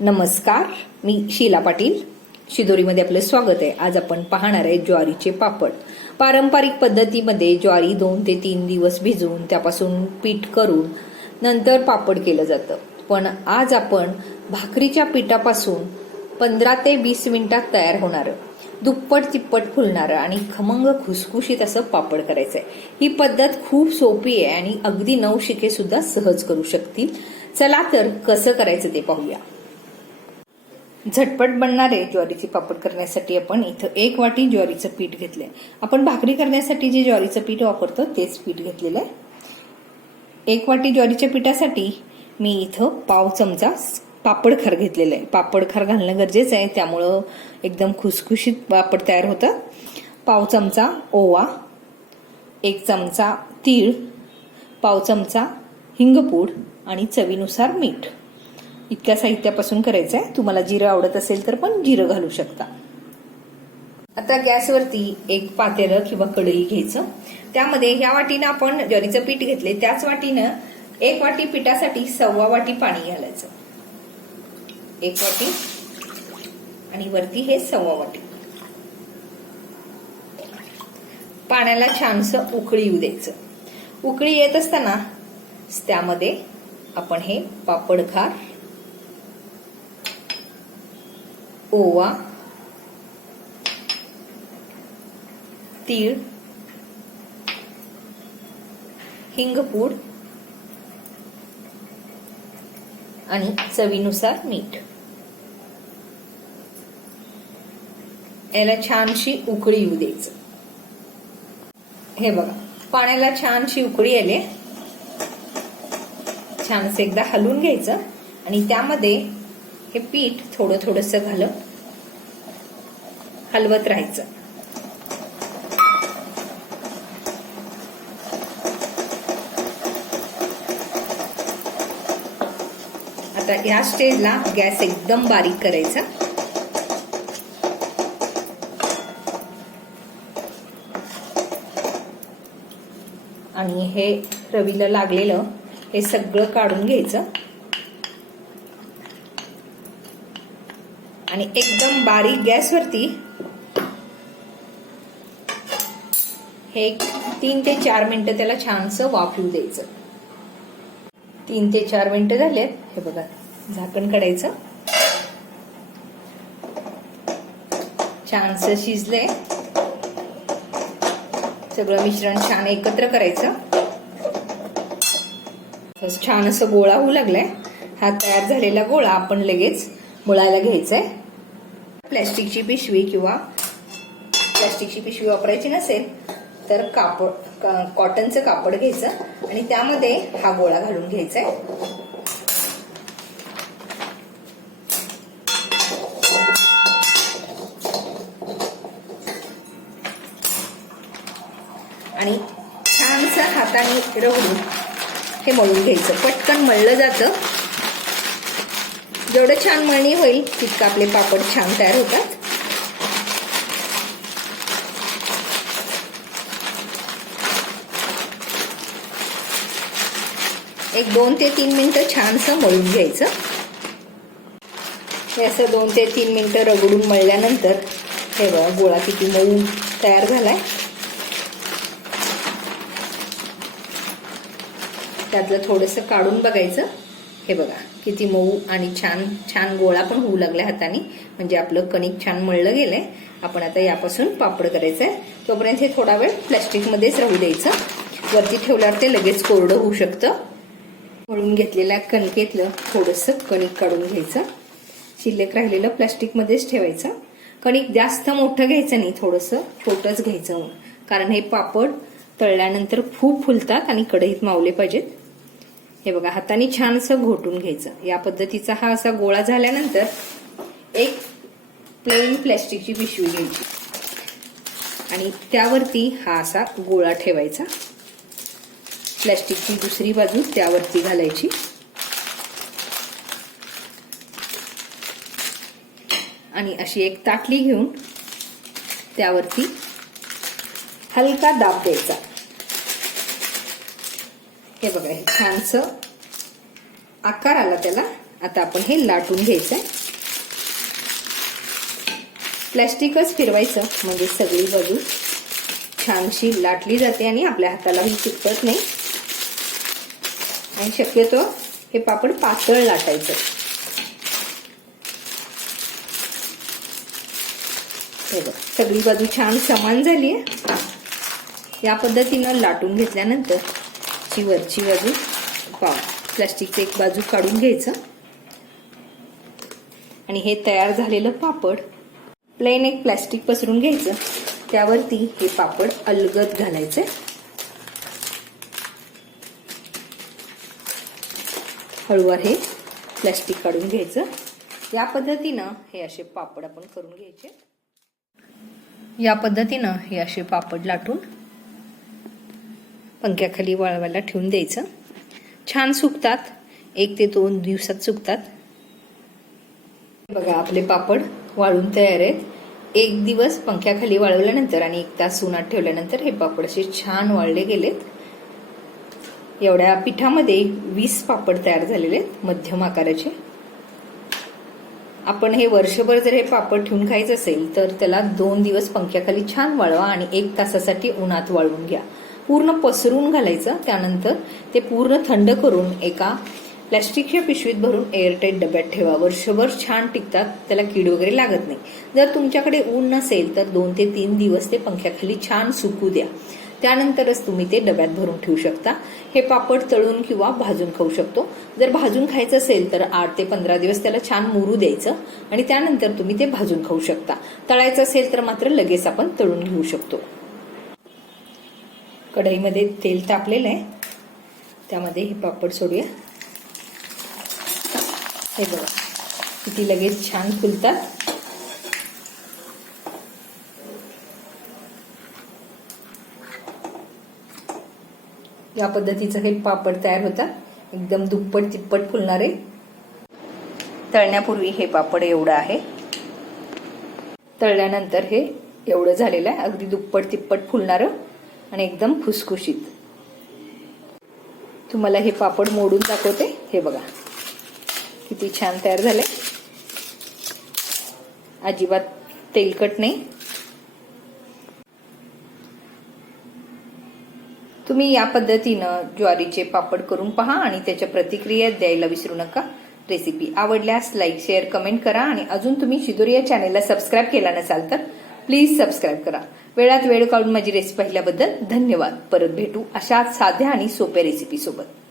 नमस्कार मी शीला पाटील. शिदोरीमध्ये आपलं स्वागत आहे. आज आपण पाहणार आहे ज्वारीचे पापड. पारंपरिक पद्धतीमध्ये ज्वारी दोन ते तीन दिवस भिजवून त्यापासून पीठ करून नंतर पापड केलं जातं. पण आज आपण भाकरीच्या पिठापासून पंधरा ते वीस मिनिटात तयार होणारं दुप्पट तिप्पट फुलणारं आणि खमंग खुसखुशीत असं पापड करायचं आहे ही पद्धत खूप सोपी आहे आणि अगदी नवशिके सुद्धा सहज करू शकतील. चला तर कसं करायचं ते पाहूया. झटपट बनणारे ज्वारीचे पापड करण्यासाठी आपण. इथं एक वाटी ज्वारीचं पीठ घेतलंय. आपण भाकरी करण्यासाठी जे ज्वारीचं पीठ वापरतो तेच पीठ घेतलेलं आहे. एक वाटी ज्वारीच्या पिठासाठी मी इथं पाव चमचा पापड खार घेतलेला आहे. पापड खार घालणं गरजेचं आहे. त्यामुळं एकदम खुसखुशीत पापड तयार होतं पाव चमचा ओवा एक चमचा तीळ पाव चमचा हिंगपूड आणि चवीनुसार मीठ. इतक्या साहित्यापासून करायचं आहे तुम्हाला जिरं आवडत असेल तर पण जिरं घालू शकता. आता गॅसवरती एक पातेलं किंवा कढई घ्यायचं. त्यामध्ये ह्या वाटीनं आपण ज्वारीचं पीठ घेतले त्याच वाटीनं एक वाटी पिठासाठी सव्वा वाटी पाणी घालायचं. एक वाटी आणि वरती हे सव्वा वाटी. पाण्याला छानस उकळी येऊ द्यायचं. उकळी येत असताना त्यामध्ये आपण हे पापड ओवा तीळ हिंगपूड आणि चवीनुसार मीठ. याला छानशी उकळी येऊ द्यायचं. हे बघा पाण्याला छानशी उकळी आले छानसे एकदा हलवून घ्यायचं आणि त्यामध्ये हे पीठ थोडं थोडस घालत हलवत राहायचं. आता या स्टेजला गॅस एकदम बारीक करायचा. आणि हे रवीला लागलेलं हे सगळं काढून घ्यायचं. आणि एकदम बारीक गॅसवरती हे तीन ते चार मिनिटं त्याला छानसं वाफू द्यायचं. तीन ते चार मिनिटं झालेत. हे बघा झाकण काढायचं. छानसं शिजलंय. सगळं मिश्रण छान एकत्र करायचं. छान असं गोळा होऊ लागलाय. हा तयार झालेला गोळा आपण लगेच मुळायला घ्यायचा आहे प्लॅस्टिकची पिशवी किंवा प्लॅस्टिकची पिशवी वापरायची नसेल तर कापड कॉटनचं कापड घ्यायचं आणि त्यामध्ये हा गोळा घालून घ्यायचा आहे. आणि छानसं हाताने रवडून हे मळून घ्यायचं. पटकन मळलं जातं. जेवढं छान मळणी होईल तितकं आपले पापड छान तयार होतात. एक दोन ते तीन मिनिटं छानसं मळून घ्यायचं. हे असं दोन ते तीन मिनिटं रगडून मळल्यानंतर हे बघा गोळा किती मळून तयार झालाय. त्यातलं थोडंसं काढून बघायचं. हे बघा. किती मऊ आणि छान छान गोळा पण होऊ लागला हाताने. म्हणजे आपलं कणिक छान मळलं गेलंय. आपण आता यापासून पापड करायचं आहे तोपर्यंत हे थोडा वेळ प्लॅस्टिकमध्येच राहू द्यायचं. वरती ठेवल्यावर ते लगेच कोरडं होऊ शकतं. मळून घेतलेल्या कणकेतलं थोडंसं कणिक काढून घ्यायचं. शिल्लक राहिलेलं प्लॅस्टिकमध्येच ठेवायचं. कणिक जास्त मोठं घ्यायचं नाही थोडंसं छोटंच घ्यायचं. कारण हे पापड तळल्यानंतर खूप फुलतात आणि कढईत मावले पाहिजेत. हे बघा हाताने छानसं घोटून घ्यायचं. या पद्धतीचा हा असा गोळा झाल्यानंतर एक प्लेन प्लॅस्टिकची पिशवी घ्यायची. आणि त्यावरती हा असा गोळा ठेवायचा. प्लॅस्टिकची दुसरी बाजू त्यावरती घालायची. आणि अशी एक ताटली घेऊन त्यावरती हलका दाब द्यायचा. हे बघा हे छानसं आकार आला त्याला. आता आपण हे लाटून घ्यायचं आहे प्लॅस्टिकच फिरवायचं म्हणजे सगळी बाजू छानशी लाटली जाते आणि आपल्या हातालाही चिकटत नाही. आणि शक्यतो हे पापड पातळ लाटायचं. हे बघ सगळी बाजू छान समान झाली आहे या पद्धतीनं लाटून घेतल्यानंतर ची वरची बाजू. पाव प्लास्टिकचं एक बाजू काढून घ्यायचं. आणि हे तयार झालेलं पापड प्लेन एक प्लास्टिक पसरून घ्यायचं. त्यावरती हे पापड अलगद घालायचे. हळूवार हे प्लास्टिक काढून घ्यायचं. या पद्धतीनं हे असे पापड आपण करून घ्यायचे. या पद्धतीनं हे असे पापड लाटून पंख्याखाली वाळवायला ठेवून द्यायचं. छान सुकतात. एक ते दोन दिवसात सुकतात. बघा आपले पापड वाळून तयार आहेत. एक दिवस पंख्याखाली वाळवल्यानंतर आणि एक तास उन्हात ठेवल्यानंतर हे पापड असे छान वाळले गेलेत. एवढ्या पिठामध्ये वीस पापड तयार झालेले आहेत मध्यम आकाराचे. आपण हे वर्षभर जर हे पापड ठेवून खायचं असेल तर त्याला दोन दिवस पंख्याखाली छान वाळवा आणि एक तासासाठी उन्हात वाळवून घ्या. पूर्ण पसरून घालायचं त्यानंतर ते पूर्ण थंड करून एका प्लॅस्टिकच्या पिशवीत भरून एअरटाईट डब्यात ठेवा. वर्षभर छान टिकतात त्याला कीड वगैरे लागत नाही. जर तुमच्याकडे ऊन नसेल तर दोन ते तीन दिवस ते पंख्याखाली छान सुकू द्या. त्यानंतरच तुम्ही ते डब्यात भरून ठेवू शकता. हे पापड तळून किंवा भाजून खाऊ शकतो. जर भाजून खायचं असेल तर आठ ते पंधरा दिवस त्याला छान मुरू द्यायचं आणि त्यानंतर तुम्ही ते भाजून खाऊ शकता. तळायचं असेल तर मात्र लगेच आपण तळून घेऊ शकतो. कढईमध्ये तेल तापलेलं आहे. त्यामध्ये हे पापड सोडूया. हे बघा किती लगेच छान फुलतात. या पद्धतीचं हे पापड तयार होतात एकदम दुप्पट तिप्पट फुलणारे तळण्यापूर्वी हे पापड एवढं आहे. तळल्यानंतर हे एवढं झालेलं आहे. अगदी दुप्पट तिप्पट फुलणारं. आणि एकदम खुसखुशीत. तुम्हाला हे पापड मोडून दाखवते. हे बघा. किती छान तयार झाले. अजिबात तेलकट नाही. तुम्ही या पद्धतीनं ज्वारीचे पापड करून पहा आणि त्याच्या प्रतिक्रिया द्यायला विसरू नका. रेसिपी आवडल्यास लाईक शेअर कमेंट करा आणि अजून तुम्ही शिदोरी या चॅनेलला सबस्क्राईब केला नसाल तर प्लीज सबस्क्राईब करा. वेळात वेळ काढून माझी रेसिपी पाहिल्याबद्दल धन्यवाद. परत भेटू अशाच साध्या आणि सोप्या रेसिपी सोबत.